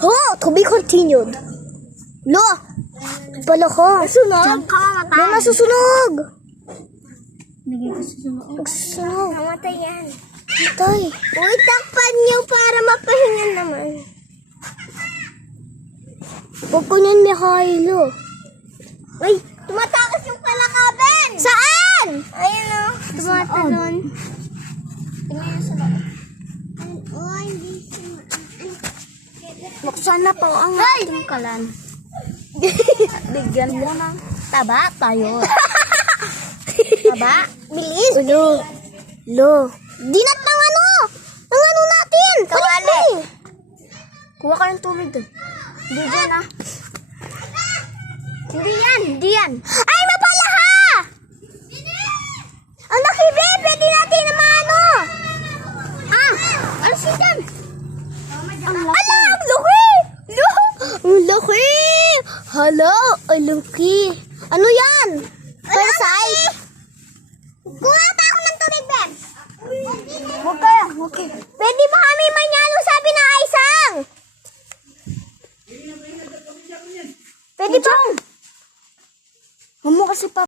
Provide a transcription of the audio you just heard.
Oh, to be continued. Lo! Pala ko. Sunog. Diyan ka mamatay. May masusunog. Bigay ko susunog. Magsusunog. Mamatay yan. Matay. Uy, takpan niyo para mapahinga naman. Huwag ko niyan may hilo. Uy, tumatakas yung palakabin. Saan? Ayun o. Tumatalon. Tingnan niyo sa loob. Oh, hindi Buksan na po ang ating kalan. Bigyan mo ng taba tayo. Taba? Bilis. Lo. Lo. Dinat ng ano? Ng ano natin? Kawali. Kuha ka ng tubig doon. Hindi dyan ah. Hindi yan. Hindi yan. Ay, mapalaha! Ang laki, be! Pwede natin na maano! Ah! Ano siya dyan? Ala, ang laki! Lo! Ang laki! Hala, ang laki! Ano yan? Parasite? Kuha pa ako ng tubig, Ben. Huwag kaya, huwag kaya. Pwede ba kami manyalo, sabi na Aisang? Pwede ba? Huwag mo kasi pa